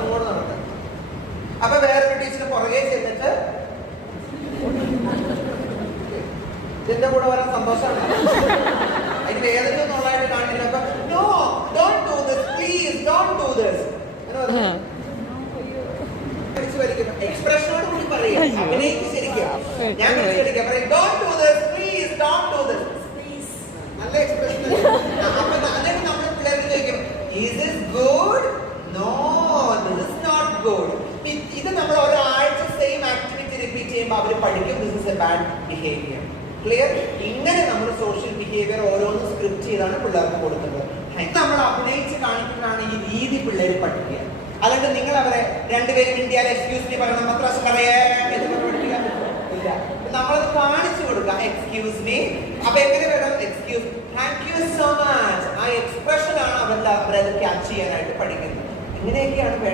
അങ്ങോട്ട് നടക്കുക. അപ്പൊ വേറൊരു ടീച്ചർ പുറകെ ചെന്നിട്ട് ഇതിന്റെ കൂടെ വരാൻ സന്തോഷമാണ്. അതിന് വേദന ഒന്നുള്ളതായിട്ട് കാണില്ല. അപ്പൊ no, don't do this, please don't do this. എക്സ്പ്രഷനോട് കൂടി പറയും, അഭിനയിക്ക് ശരിക്കും. ഞാൻ പറയും don't do this, please don't do this. നല്ല എക്സ്പ്രഷൻ. അപ്പൊ അതിന് നമ്മൾ പിള്ളേർക്ക് ചോദിക്കും, is this good? No, this is not good. ഇത് നമ്മൾ ഒരാഴ്ച സെയിം ആക്ടിവിറ്റി റിപ്പീറ്റ് ചെയ്യുമ്പോൾ അവർ പഠിക്കും this is a bad behaviour. Clear? ഇങ്ങനെ നമ്മൾ സോഷ്യൽ ബിഹേവിയർ ഓരോന്ന് സ്ക്രിപ്റ്റ് ചെയ്താണ് പിള്ളേർക്ക് കൊടുക്കുന്നത്. നമ്മൾ അഭിനയിച്ച് കാണിക്കുന്നതാണ് ഈ രീതി പിള്ളേർ പഠിക്കുക. അല്ലാണ്ട് നിങ്ങൾ അവരെ രണ്ടുപേരും ഇന്ത്യയിൽ എക്സ്ക്യൂസ് മീ പറയണം, പത്ത് പ്രാവശ്യം പറയാ പഠിപ്പിക്കാൻ ഇല്ല. നമ്മളത് കാണിച്ചു കൊടുക്കാം. Excuse me. അപ്പൊ എങ്ങനെ വേണം? Excuse, thank you so much. ആ എക്സ്പ്രഷൻ ആണ് അവരത് ക്യാച്ച് ചെയ്യാനായിട്ട് പഠിക്കുന്നത്. ഇങ്ങനെയൊക്കെയാണ്